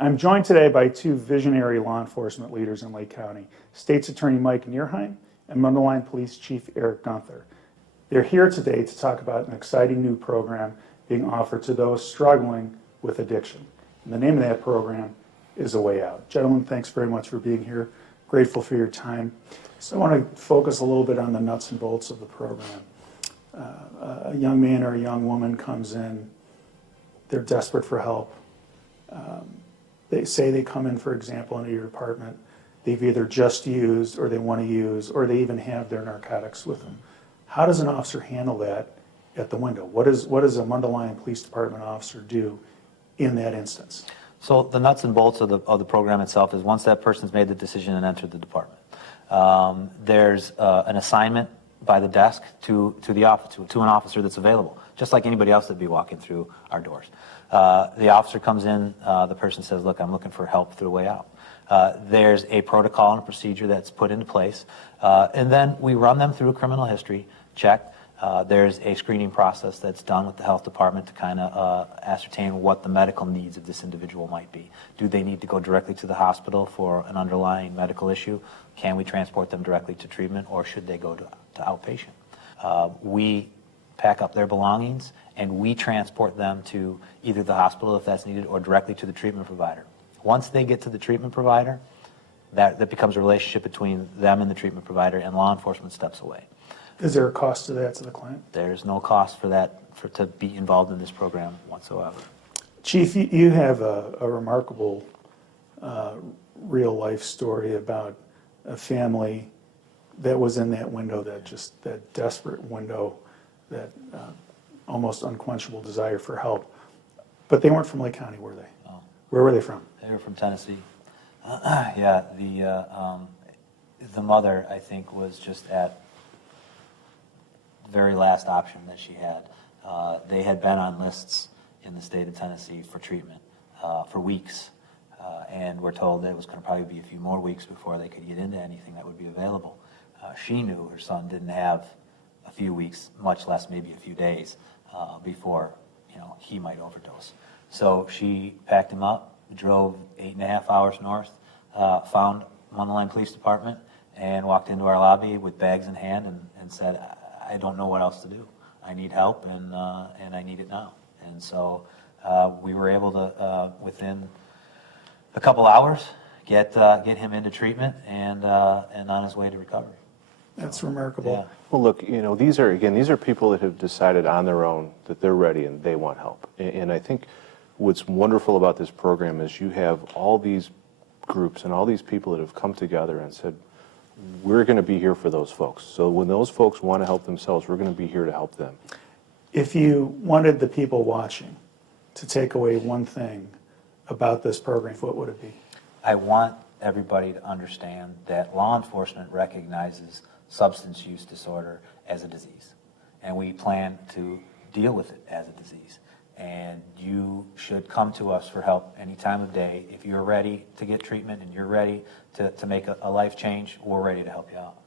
I'm joined today by two visionary law enforcement leaders in Lake County, State's Attorney Mike Nerheim and Mundelein Police Chief Eric Guenther. They're here today to talk about an exciting new program being offered to those struggling with addiction. And the name of that program is A Way Out. Gentlemen, thanks very much for being here. Grateful for your time. So I want to focus a little bit on the nuts and bolts of the program. A young man or a young woman comes in, they're desperate for help. They say they come in, for example, into your apartment. They've either just used or they want to use, or they even have their narcotics with them. How does an officer handle that at the window? What does a Mundelein Police Department officer do in that instance? So the nuts and bolts of the program itself is once that person's made the decision and entered the department, there's an assignment by the desk to an officer that's available, just like anybody else that'd be walking through our doors. The officer comes in, the person says, look, I'm looking for help through a way out. There's a protocol and a procedure that's put into place, and then we run them through a criminal history check. There's a screening process that's done with the health department to kind of ascertain what the medical needs of this individual might be. Do they need to go directly to the hospital for an underlying medical issue? Can we transport them directly to treatment, or should they go to outpatient? We pack up their belongings and we transport them to either the hospital if that's needed or directly to the treatment provider. Once they get to the treatment provider, that becomes a relationship between them and the treatment provider, and law enforcement steps away. Is there a cost to that to the client? There's no cost for that to be involved in this program whatsoever. Chief, you have a remarkable real life story about a family that was in that window, that desperate window, that almost unquenchable desire for help. But they weren't from Lake County, were they? No. Where were they from? They were from Tennessee. Yeah, the mother, I think, was just at the very last option that she had. They had been on lists in the state of Tennessee for treatment for weeks, and we're told that it was going to probably be a few more weeks before they could get into anything that would be available. She knew her son didn't have a few weeks, much less maybe a few days, before he might overdose. So she packed him up, drove 8.5 hours north, found Mundelein Police Department, and walked into our lobby with bags in hand and said, I don't know what else to do. I need help, and I need it now. And so we were able to, within a couple hours, get him into treatment and on his way to recovery. That's remarkable. Yeah. Well, look, these are people that have decided on their own that they're ready and they want help. And I think what's wonderful about this program is you have all these groups and all these people that have come together and said, we're going to be here for those folks. So when those folks want to help themselves, we're going to be here to help them. If you wanted the people watching to take away one thing about this program, what would it be? I want everybody to understand that law enforcement recognizes substance use disorder as a disease, and we plan to deal with it as a disease. And you should come to us for help any time of day. If you're ready to get treatment and you're ready to make a life change, we're ready to help you out.